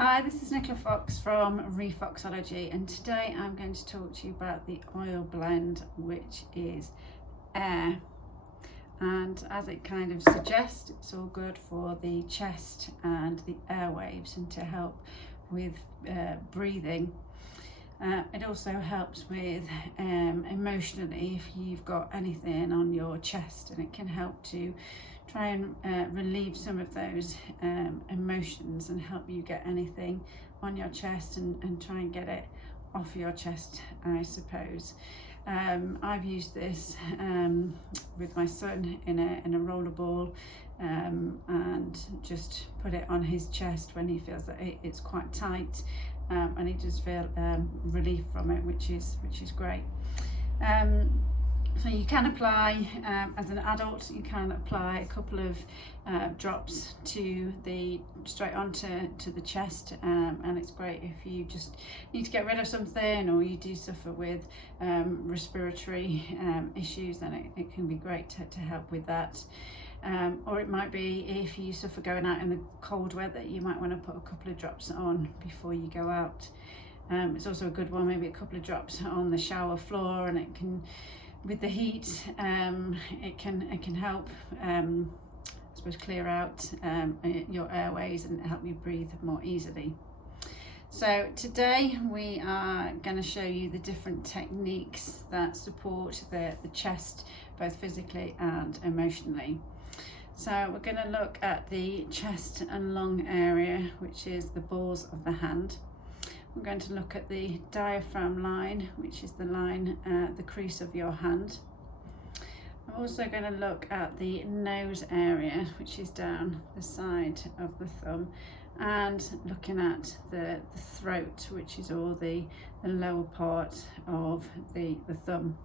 Hi, this is Nicola Fox from Reflexology, and today I'm going to talk to you about the oil blend, which is air. And as it kind of suggests, it's all good for the chest and the airwaves and to help with breathing. It also helps with emotionally if you've got anything on your chest, and it can help to try and relieve some of those emotions and help you get anything on your chest and try and get it off your chest, I suppose. I've used this with my son in a roller ball and just put it on his chest when he feels that it's quite tight, and he just feel relief from it, which is great. So you can apply, as an adult, you can apply a couple of drops straight onto the chest, and it's great if you just need to get rid of something or you do suffer with respiratory issues, then it can be great to help with that. Or it might be if you suffer going out in the cold weather, you might want to put a couple of drops on before you go out. It's also a good one, maybe a couple of drops on the shower floor, and it can, with the heat, it can help I suppose clear out your airways and help you breathe more easily. So today we are going to show you the different techniques that support the chest, both physically and emotionally. So we're going to look at the chest and lung area, which is the balls of the hand. We're going to look at the diaphragm line, which is the line, the crease of your hand. I'm also going to look at the nose area, which is down the side of the thumb, and looking at the throat, which is all the lower part of the thumb.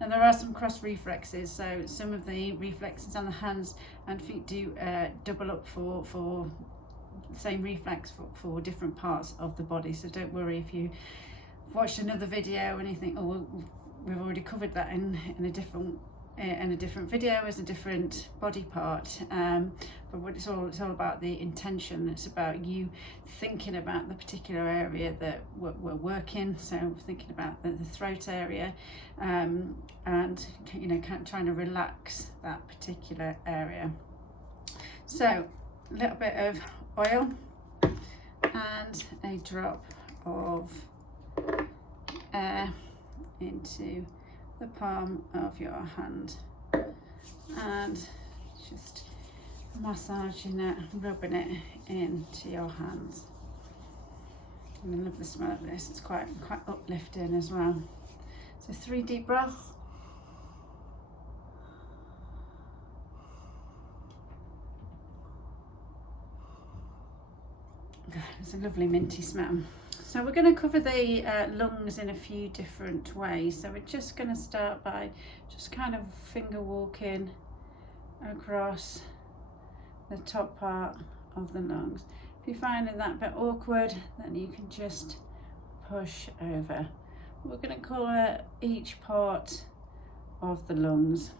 And there are some cross reflexes, so some of the reflexes on the hands and feet do double up for the same reflex for different parts of the body. So don't worry if you watched another video and you think, oh well, we've already covered that in a different video as a different body part, but what it's all about the intention. It's about you thinking about the particular area that we're working, so thinking about the throat area, and you know, trying to relax that particular area. So a little bit of oil and a drop of air into the palm of your hand, and just massaging it, rubbing it into your hands. And I love the smell of this, it's quite uplifting as well. So 3 deep breaths. It's a lovely minty smell. So we're going to cover the lungs in a few different ways. So we're just going to start by just kind of finger walking across the top part of the lungs. If you're finding that a bit awkward, then you can just push over. We're going to colour each part of the lungs.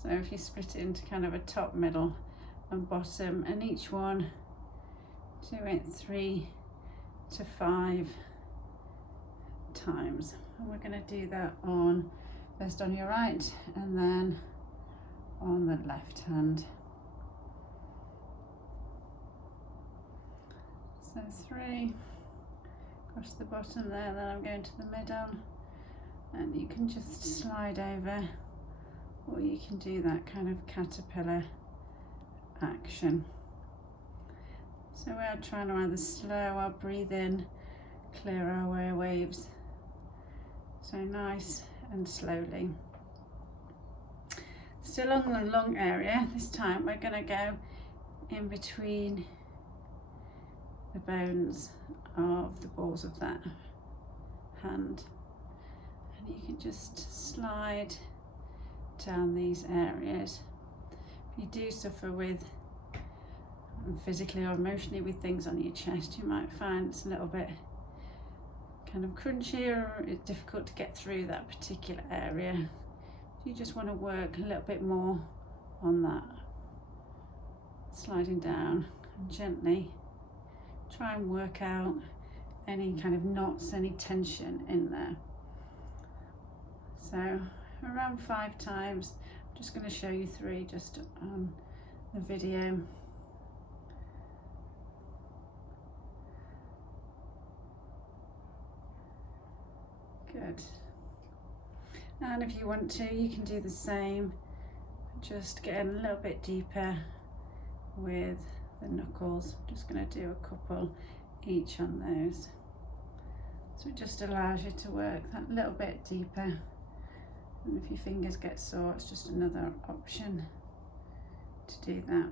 So if you split it into kind of a top, middle and bottom, and each one do it 3 to 5 times, and we're going to do that first on your right and then on the left hand. So 3 across the bottom there, then I'm going to the middle, and you can just slide over, or you can do that kind of caterpillar action. So we're trying to either slow our breathing, clear our airwaves, so nice and slowly. Still on the lung area, this time we're going to go in between the bones of the balls of that hand, and you can just slide down these areas. If you do suffer with physically or emotionally with things on your chest, you might find it's a little bit kind of crunchy or it's difficult to get through that particular area. You just want to work a little bit more on that, sliding down and gently try and work out any kind of knots, any tension in there. So around 5 times. I'm just going to show you 3 just on the video. Good. And if you want to, you can do the same, just getting a little bit deeper with the knuckles. I'm just going to do a couple each on those. So it just allows you to work that little bit deeper. And if your fingers get sore, it's just another option to do that.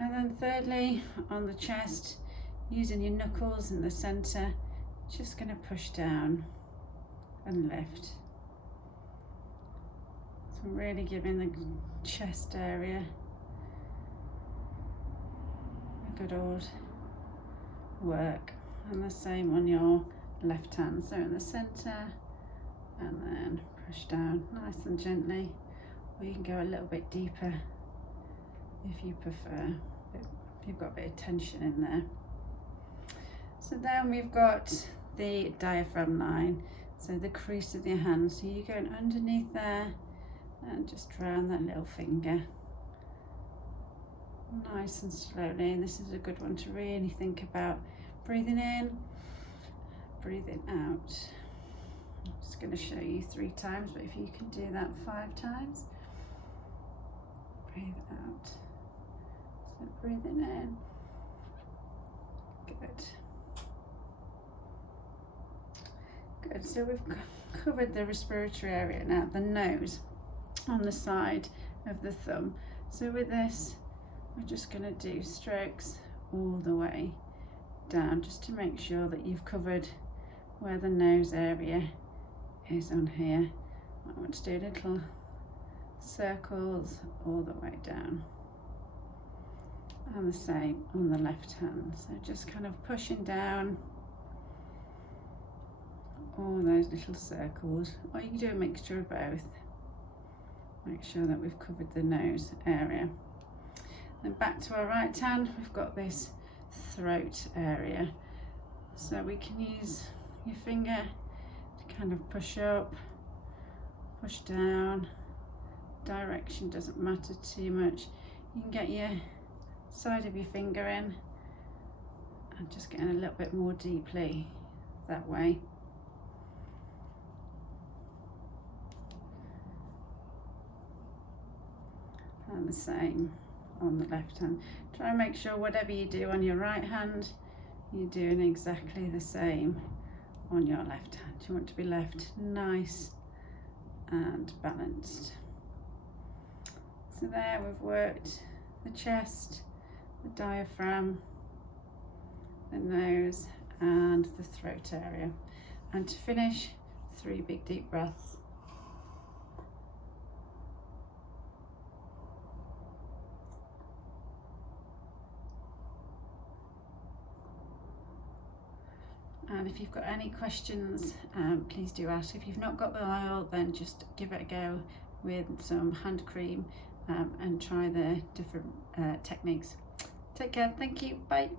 And then thirdly, on the chest, using your knuckles in the centre, just going to push down and lift. So really giving the chest area a good old work. And the same on your left hand. So in the centre, and then push down nice and gently, or you can go a little bit deeper if you prefer, if you've got a bit of tension in there. So then we've got the diaphragm line, so the crease of your hand. So you're going underneath there and just round that little finger, nice and slowly. And this is a good one to really think about breathing in, breathing out. I'm just going to show you 3 times, but if you can do that 5 times. Breathe out. So breathing in. Good. Good. So we've covered the respiratory area now, the nose on the side of the thumb. So with this, we're just going to do strokes all the way down, just to make sure that you've covered where the nose area is on here. I want to do little circles all the way down, and the same on the left hand. So just kind of pushing down all those little circles, or you can do a mixture of both. Make sure that we've covered the nose area. Then back to our right hand, we've got this throat area. So we can use your finger to kind of push up, push down. Direction doesn't matter too much. You can get your side of your finger in and just getting a little bit more deeply that way. And the same on the left hand. Try and make sure whatever you do on your right hand, you're doing exactly the same on your left hand. You want to be left nice and balanced. So there we've worked the chest, the diaphragm, the nose and the throat area. And to finish, 3 big deep breaths. And if you've got any questions, please do ask. If you've not got the oil, then just give it a go with some hand cream and try the different techniques. Take care, thank you, bye.